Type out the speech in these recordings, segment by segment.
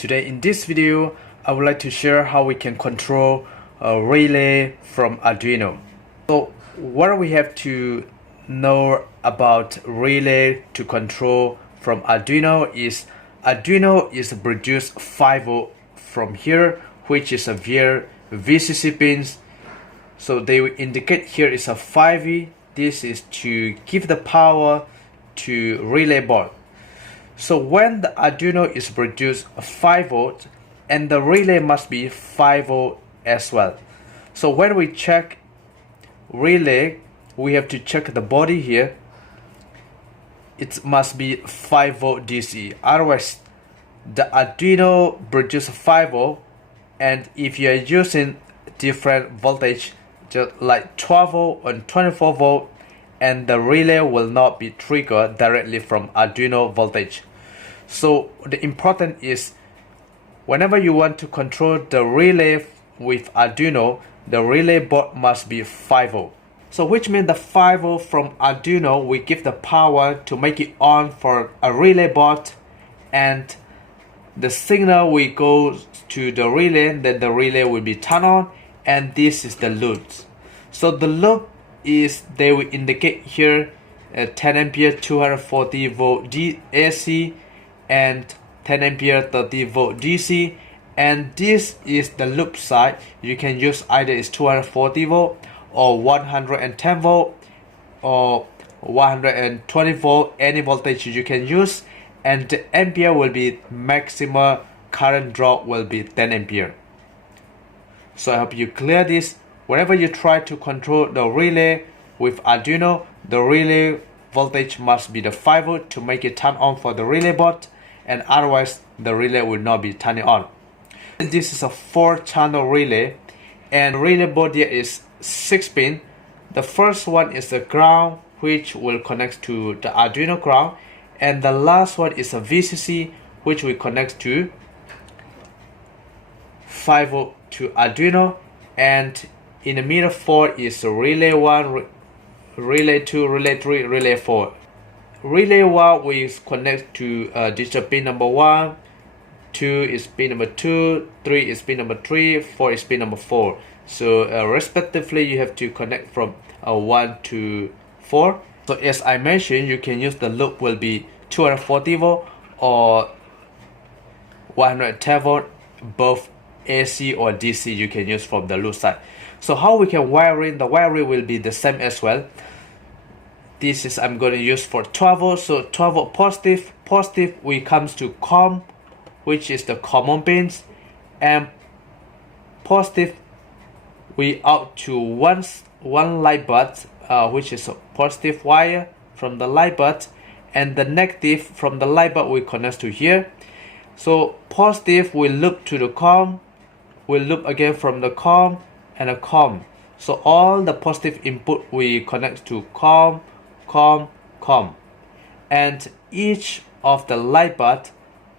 Today in this video, I would like to share how we can control a relay from Arduino. So what we have to know about relay to control from Arduino is produce 5 volt from here, which is a via VCC pins. So they will indicate here is a 5V. This is to give the power to relay board. So when the Arduino is produced 5 volt and the relay must be 5 volt as well. So when we check relay, we have to check the body here. It must be 5 volt DC. Otherwise, the Arduino produces 5 volt, and if you are using different voltage, just like 12 volt and 24 volt, and the relay will not be triggered directly from Arduino voltage. So the important is whenever you want to control the relay with Arduino, the relay board must be 5 volt. So which means the 5 volt from Arduino will give the power to make it on for a relay board, and the signal will go to the relay, then the relay will be turned on, and this is the loop. So the loop is, they will indicate here 10 ampere 240 volt AC and 10 ampere 30 volt DC, and this is the loop side. You can use either is 240 volt or 110 volt or 120 volt, any voltage you can use, and the ampere will be maximum current drop will be 10 ampere. So I hope you clear this. Whenever you try to control the relay with Arduino, the relay voltage must be the 5 volt to make it turn on for the relay board, and otherwise the relay will not be turning on. This is a 4-channel relay, and relay board here is 6 pin. The first one is the ground, which will connect to the Arduino ground, and the last one is a VCC, which will connect to 5 volt to Arduino, and in the middle 4 is relay 1, relay 2, relay 3, relay 4. Relay 1 will connect to digital pin number 1, 2 is pin number 2, 3 is pin number 3, 4 is pin number 4. So respectively, you have to connect from 1 to 4. So as I mentioned, you can use the loop will be 240 volt or 110 volt, both AC or DC you can use from the loop side. So how we can wiring, the wiring will be the same as well. This is I'm going to use for 12 volt. So 12 volt positive we comes to COM, which is the common pins, and positive we out to one light bulb, which is a positive wire from the light bulb, and the negative from the light bulb we connect to here. So positive will loop to the COM, will loop again from the COM and a COM. So all the positive input we connect to COM, and each of the light bulb,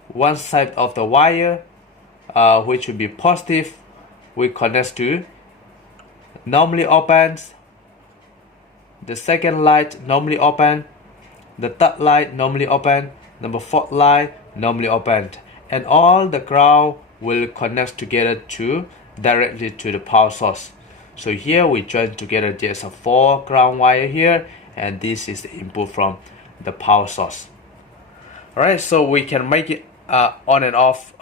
one side of the wire, which will be positive, we connect to normally opens, the second light normally open, the third light normally open, number 4th light normally opened, and all the ground will connect together to directly to the power source. So here we join together, there's a 4 ground wire here, and this is the input from the power source. Alright, so we can make it on and off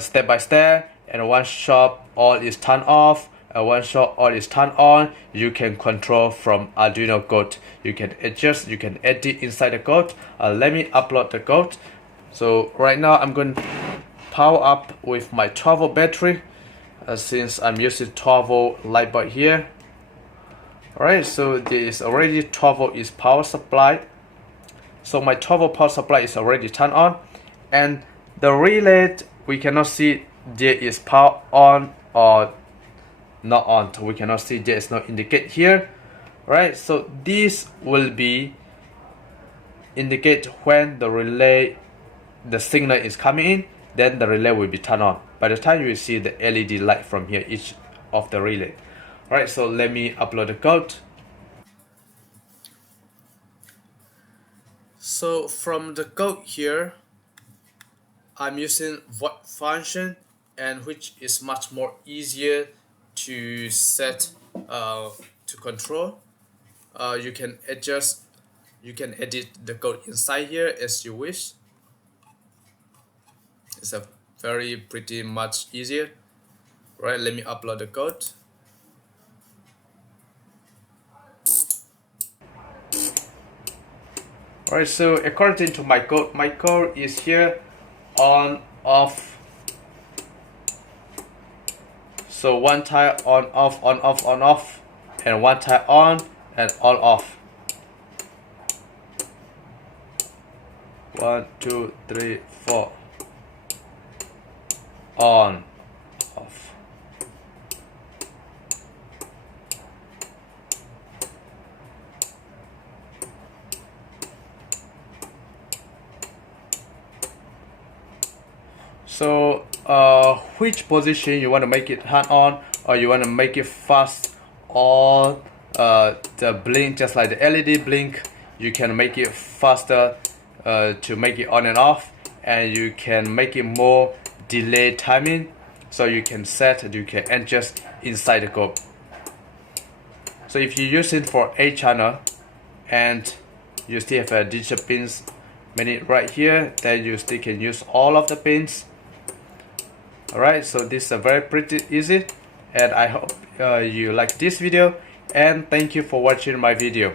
step by step, and one shot all is turned off, and one shot all is turned on. You can control from Arduino code. You can adjust, you can edit inside the code. Let me upload the code. So right now I'm going to power up with my 12 volt battery, since I'm using 12 volt light bulb here. Alright, so there is already 12 volt is power supply. So my 12 volt power supply is already turned on, and the relay we cannot see there is power on or not on. So we cannot see, there is no indicate here. Right, so this will be indicate when the relay, the signal is coming in, then the relay will be turned on. By the time you see the LED light from here, each of the relay. Alright, so let me upload the code. So from the code here, I'm using void function, and which is much more easier to set to control. You can adjust, you can edit the code inside here as you wish. It's a very pretty much easier. Right, let me upload the code. Alright, so according to my code is here on, off. So one time on, off, on, off, on, off, and one time on and all off. 1, 2, 3, 4. On, off. So which position you want to make it hand on, or you want to make it fast, or the blink, just like the LED blink, you can make it faster to make it on and off, and you can make it more delay timing, so you can set, you can adjust inside the code. So if you use it for A channel and you still have a digital pins many right here, then you still can use all of the pins. Alright, so this is very pretty easy, and I hope you like this video, and thank you for watching my video.